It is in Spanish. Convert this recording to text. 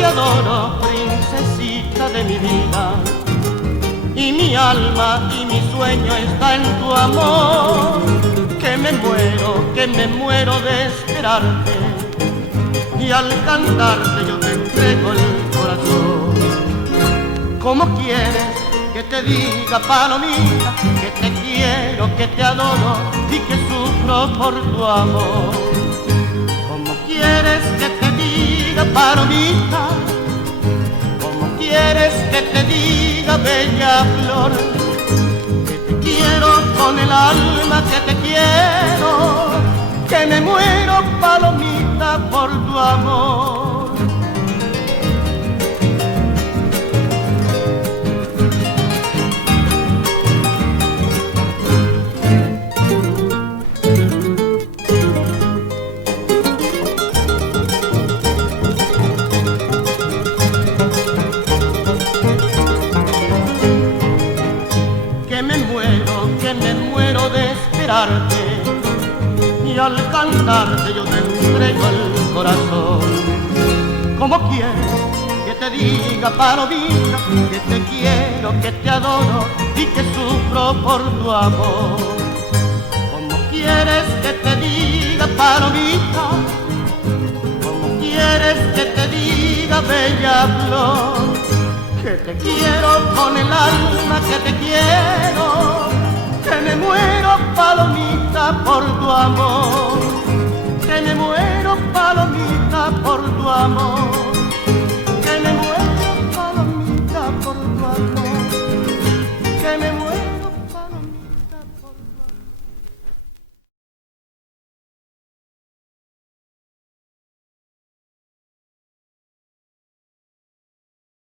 te adoro, princesita de mi vida. Y mi alma y mi sueño está en tu amor. Que me muero de esperarte. Y al cantarte yo te entrego el corazón. ¿Cómo quieres que te diga, palomita, que te quiero, que te adoro y que sufro por tu amor? ¿Cómo quieres que te diga, palomita? ¿Cómo quieres que te diga, bella flor, que te quiero con el alma, que te quiero, que me muero, palomita, por tu amor? Que me muero de esperarte, y al cantarte yo te entrego el corazón. ¿Cómo quieres que te diga, palomita, que te quiero, que te adoro y que sufro por tu amor? ¿Cómo quieres que te diga, palomita? ¿Cómo quieres que te diga, bella flor, que te quiero con el alma, que te quiero, que me muero, palomita, por tu amor, que me muero, palomita, por tu amor?